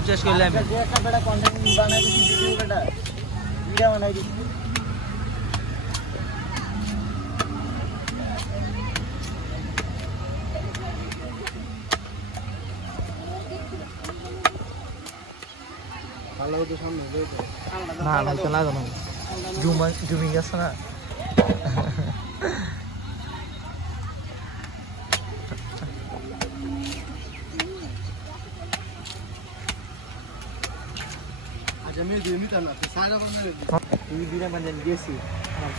কাম শেষ করলে আমি যে একটা বেটা কন্টেন্ট বানাই দিছি ভিডিও বেটা ভিডিও বানাই দিছি ভালো তো সামনে না হয়তো না জানো জুমিং আছে না আচ্ছা আমি দিয়ে নিতাম না সাইডা বন্ধ তুই দিনে মানে গেছি আমার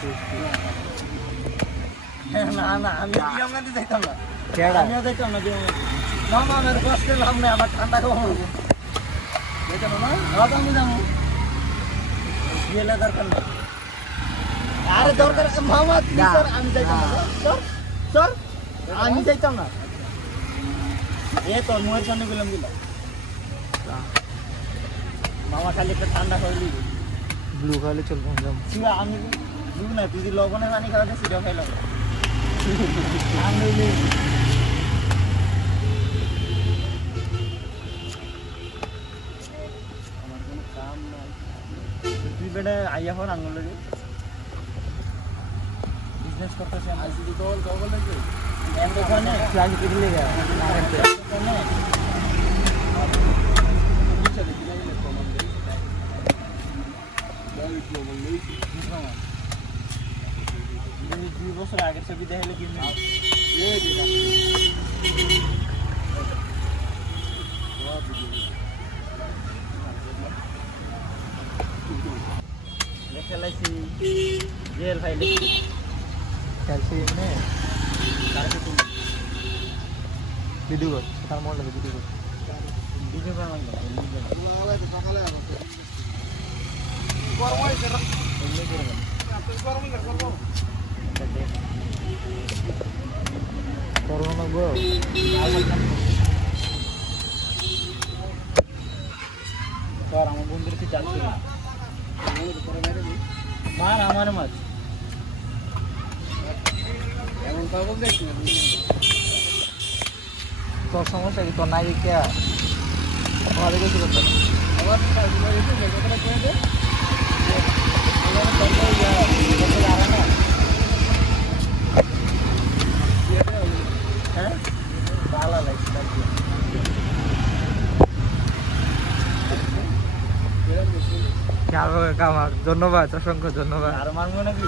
না না আমি দিয়ে আমরা যাইতাম না কেডা আমিও যাইতাম না যে মামা আমার কষ্টের লাভ নেই আমার ঠান্ডা কমাবো যাইতাম না রাত আমি যাবো গেলে দরকার না আরে দরকার মামা স্যার আমি যাইতাম না স্যার স্যার আমি যাইতাম না এ তোর মুয়ের সামনে গেলাম দিলাম মামা খালি একটা ঠান্ডা খাইলি ব্লু খালি চল যাম তুই আমি ব্লু না তুই যদি লবণের পানি খাওয়াতে সেটাও খাইলাম আমি আমার কোনো কাম নাই তুই বেটা আইয়া হন আঙুল লাগে বিজনেস করতেছে আমি যদি তোর কবল লাগে এন্ড ওখানে ক্লাস করে লেগা দুই বছর আগের ছবি দেখালে কি খেলাইছি জেল ফাইলে খেলছি মানে ভিডিও কর তার মন লাগে ভিডিও কর ভিডিও বানাই করোনা গো আর আমার বন্ধুদেরকে যাচ্ছি মার আমার মাছ এমন পাবো দেখছি না তোর সমস্যা কি তোর নাই দেখে আমাদের কিছু করতে না আবার কথাটা করে দে হ্যাঁ ভালো লাগছে খেয়াল কামার ধন্যবাদ অসংখ্য ধন্যবাদ আর মারবো নাকি